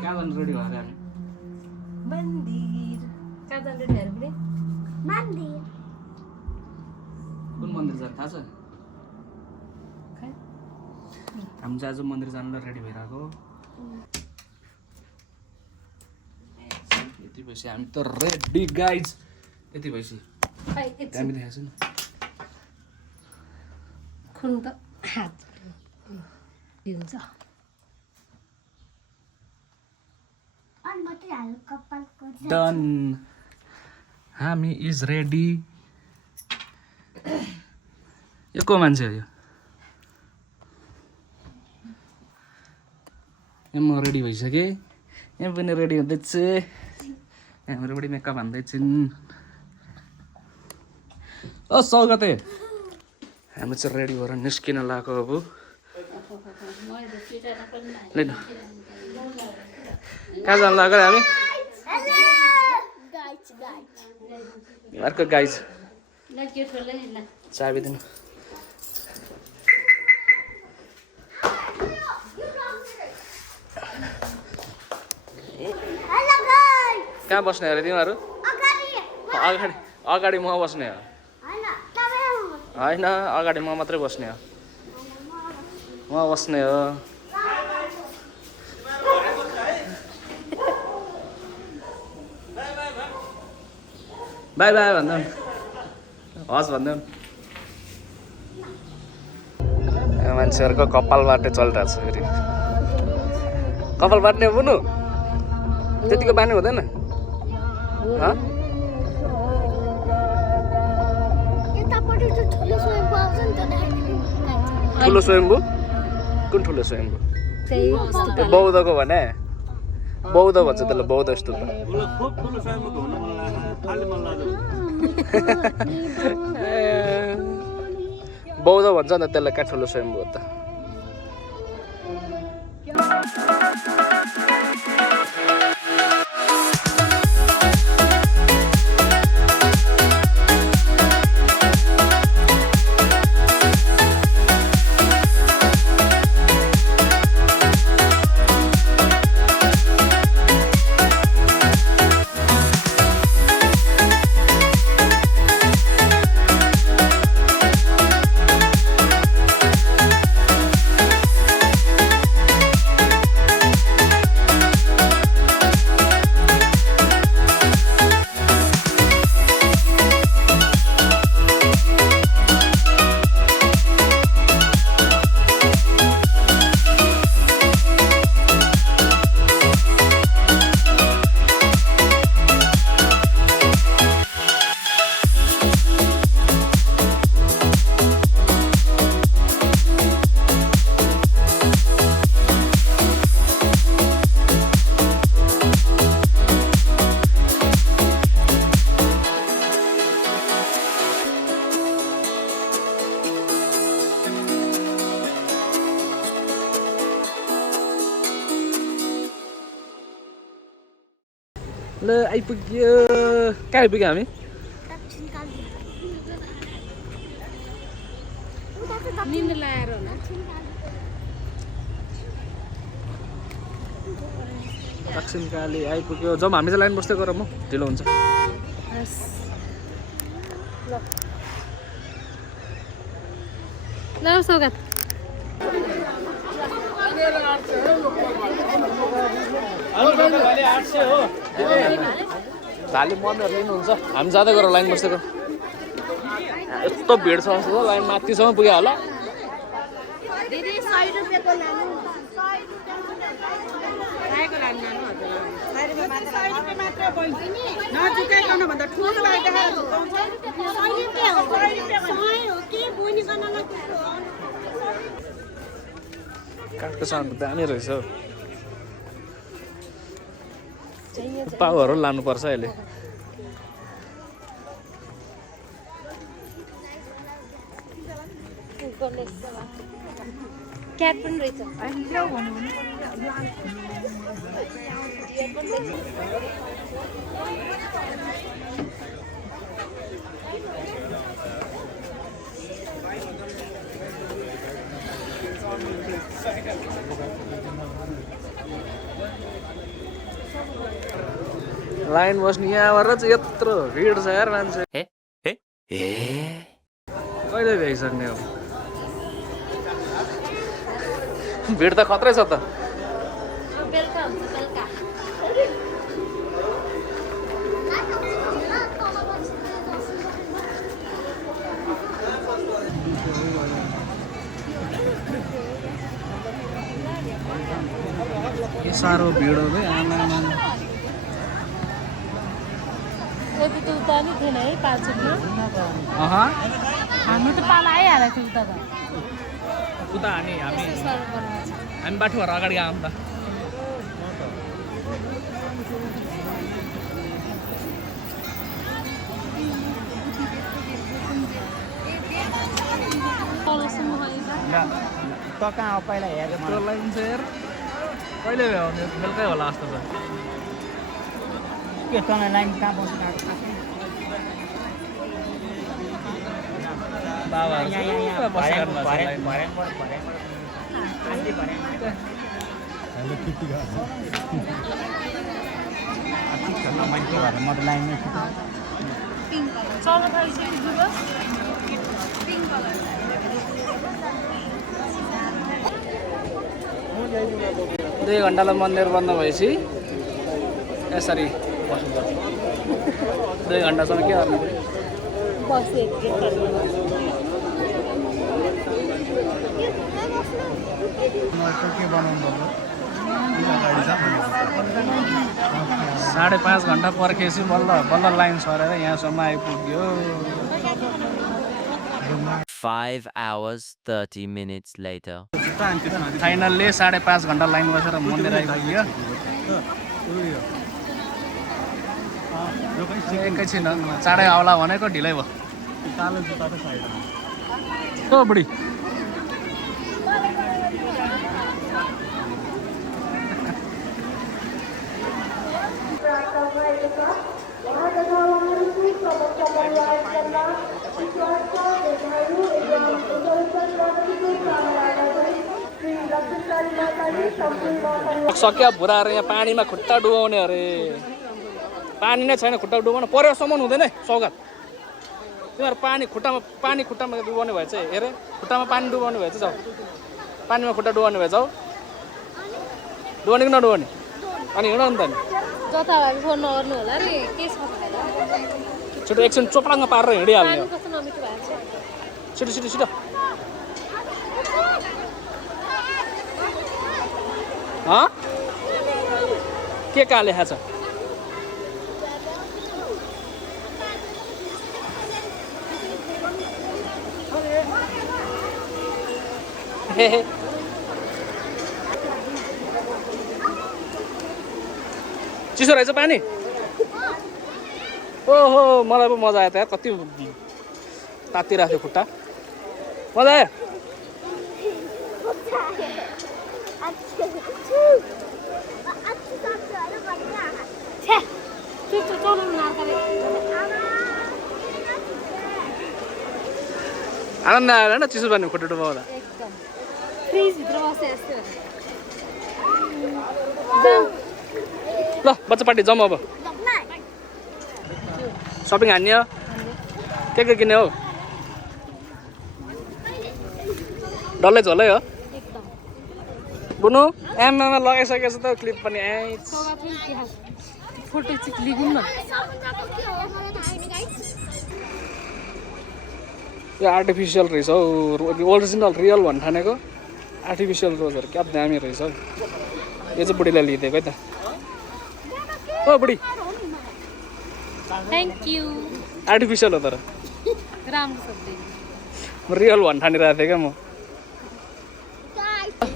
कहाँ जानु रेडी भएर हामी मन्दिर कहाँ जानु रेडी भएर पनि मन्दिर कुन मन्दिर जानु थाहा छ हामी चाहिँ आज मन्दिर जानुलाई रेडी भइरहेको यति भएपछि हामी त रेडी गाइज यति भएपछि हामी देखाएको छैन खुन त हात दिन्छ अनि मात्रै हाल कपालको डन हामी इज रेडी यो को मान्छे हो यो म रेडी भइसकेँ यहाँ पनि रेडी हुँदैछ हाम्रो पनि मेकअप हान्दैछन् ओ सौगते हामी चाहिँ रेडी भएर निस्किन लागेको अब कहाँ जानु लाग्यो हामी अर्को गाइज चाबी दिनु कहाँ बस्ने अरे तिमीहरू अगाडि अगाडि म बस्ने हो होइन अगाडि म मात्रै बस्ने हो म बस्ने हो बाई बाई भन्दा हस् भन्दा मान्छेहरूको कपाल बाट्ने चलिरहेको छ फेरि कपाल बाट्ने हो बुनु त्यतिको बानी हुँदैन ठुलो स्वयम्भू कुन ठुलो स्वयम्भू बौद्धको भने बौद्ध भन्छ त्यसलाई बौद्ध स्तूप बौद्ध भन्छ नि त्यसलाई कहाँ ठुलो स्वयम्भू हो त ल आइपुग्यो कहाँ आइपुग्यो हामी दक्षिणकाली आइपुग्यो जब हामी चाहिँ लाइन बस्दै गरौँ म ढिलो हुन्छ ल सौगात भाले मम्मीहरू लिनुहुन्छ हामी जाँदै गरौँ लाइन बस्दै गरौँ यस्तो भिड छ जस्तो लाइन माथिसम्म पुग्यो होला काठको सामान दामी रहेछ हौ पाउहरू लानुपर्छ अहिले क्याट पनि रहेछ लाइन बस्ने यहाँबाट चाहिँ यत्रो भिड छ यार मान्छे कहिले भ्याइसक्ने हो भिड त खत्रै छ त बेलुका हुन्छ बेलुका के साह्रो भिड हो है आमा यति त उता नि थिएन है 5 रुपियाँ अहा हामी त पाला आइहालेको थियो उता त उता हामी बाटो भएर अगाडि आऊँ त त कहाँ हो पहिला हेरेको त्यो लाइन चाहिँ यार कहिले भ्याउने बेलुकै होला जस्तो छ के तँलाई लाइन कहाँ बस्नु बाबाहरू बसिरहनु मान्छे भएर म त लाइनमै छु चल्न थालिसक्यो जुबस पिङ्क कलर 2 घन्टालाई मन्दिर बन्द भएपछि यसरी बस्नुपर्छ 2 घन्टासम्म के गर्नु बस्यो के बनाउनु 5.5 घन्टा पर्खेपछि बल्ल बल्ल लाइन सरेर यहाँसम्म आइपुग्यो 5 hours 30 minutes later. फाइनल्ली 5.5 घन्टा लाइन बसेर मन्दिर आइपुग्यो एकैछिन चाँडै आउला भनेको ढिलै भयो ओ बुढी सक्यो भुराएर यहाँ पानीमा खुट्टा डुबाउने अरे पानी नै छैन खुट्टा डुबाउनु परेसम्म हुँदैन है सौगात तिमीहरू खुट्टामा डुबाउने भए चाहिँ हेरे खुट्टामा पानी डुबाउने भए चाहिँ जाऊ पानीमा खुट्टा डुबाउने भए जाऊ डुबाउने कि नडुबाउने अनि हिँड नि त नि जता भए फोन नगर्नु होला नि के छ छिटो एकछिन चोपडाङ्ग पारेर हिँडिहाल्ने हो कस्तो नमिठो भएको छ छिटो छिटो छिटो के कहाँ लेखा छ चिसो रहेछ पानी ओहो मलाई पो मजा आयो त यार कति तातिरहेको थियो खुट्टा मजा आयो आनन्द आएर होइन चिसो पानी खुट्टा डुबाउँदा एकदम फ्रिजभित्र बस्यो यस्तो ल बच्चा पार्टी जाउँ अब सपिङ हान्ने हो के किन्ने हो डल्लै झोलै हो एकदम बुनु एममा लगाइसकेको छ त क्लिप पनि फोटो चिक्लिगौँ न यो आर्टिफिसियल रहेछ हौ ओरिजिनल रियल भन्नु ठानेको आर्टिफिसियल रोजहरू क्या दामी रहेछ हौ यो चाहिँ बुढीलाई लिइदिएको है त ओ बुढी थ्याङ्क यू आर्टिफिसियल हो तर राम्रो छ रियल भन्नु ठानिरहेको थिएँ क्या म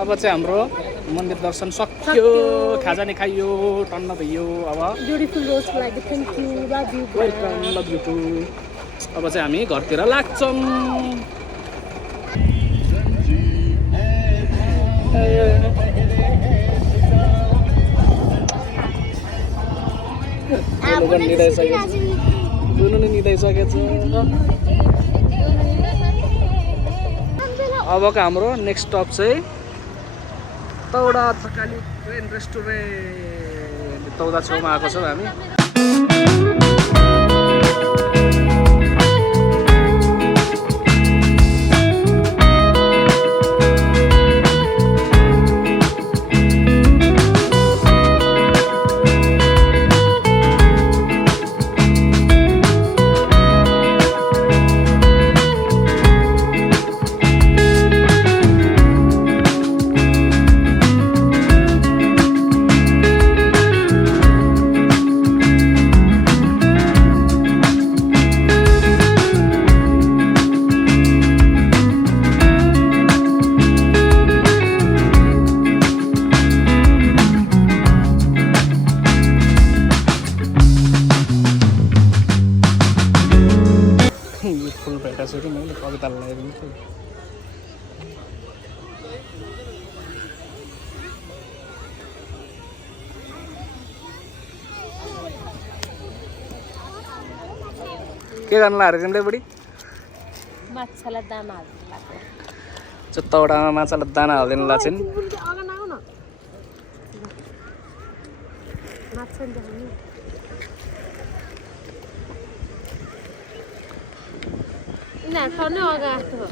अब चाहिँ हाम्रो मन्दिर दर्शन सक्यो खाजा नि खाइयो टन्न भइयो अब ब्युटिफुल रोजको लागि thank you love you welcome love you too अब चाहिँ हामी घरतिर लाग्छौँ दुनु नि निदाइसकेछ अबको हाम्रो नेक्स्ट स्टप चाहिँ तौडा थकाली रेस्टुरेन्ट तौडा छेउमा आएको छौँ हामी यो फुल भेटाएको छु कि मैले कविता लगाइदिनु के गर्नु लाग्यो तिमीले बुढी माछालाई दाना हाल्नु लाग्यो चुत्तावटामा माछालाई दाना हालिदिनु लाग्छ नि माछा देखाउनु यिनीहरू टन्नै अगाएको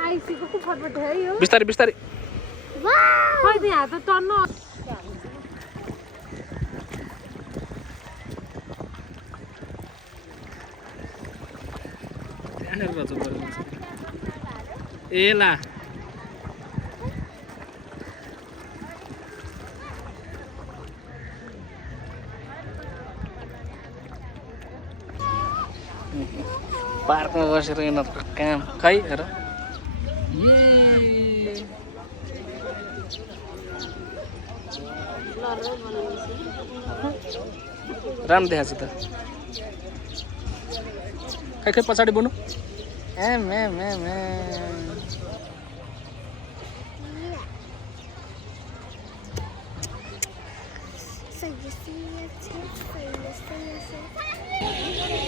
आइसीको को फटफट है यो बिस्तारै बिस्तारै खै यहाँ त टन्न ए ला पार्कमा बसेर यिनीहरूको काम खै हेर राम्रो देखाएको छ त खै खै पछाडि बोल्नु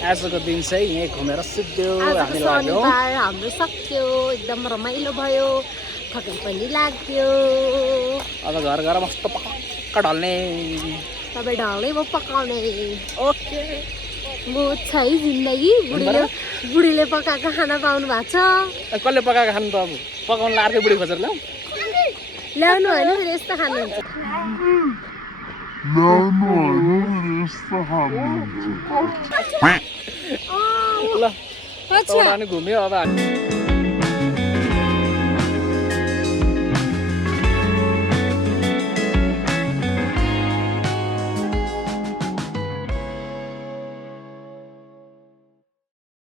आजको दिन चाहिँ यहीँ घुमेर सिद्धो हामी लाग्यो हाम्रो सक्यो एकदम रमाइलो भयो थकाइ पनि लाग्यो अब घर गएर मस्त पक्का ढल्ने तपाईँ ढल्नै म पकाउने ओके म छै जिन्दगी बुढीले पकाएको खाना पाउनु भएको छ कसले पकाएको खानु त अब पकाउनु अर्कै बुढी खोजेर ल्याऊ ल्याउनु होइन फेरि यस्तो खानुहुन्छ ल घुम्यो अब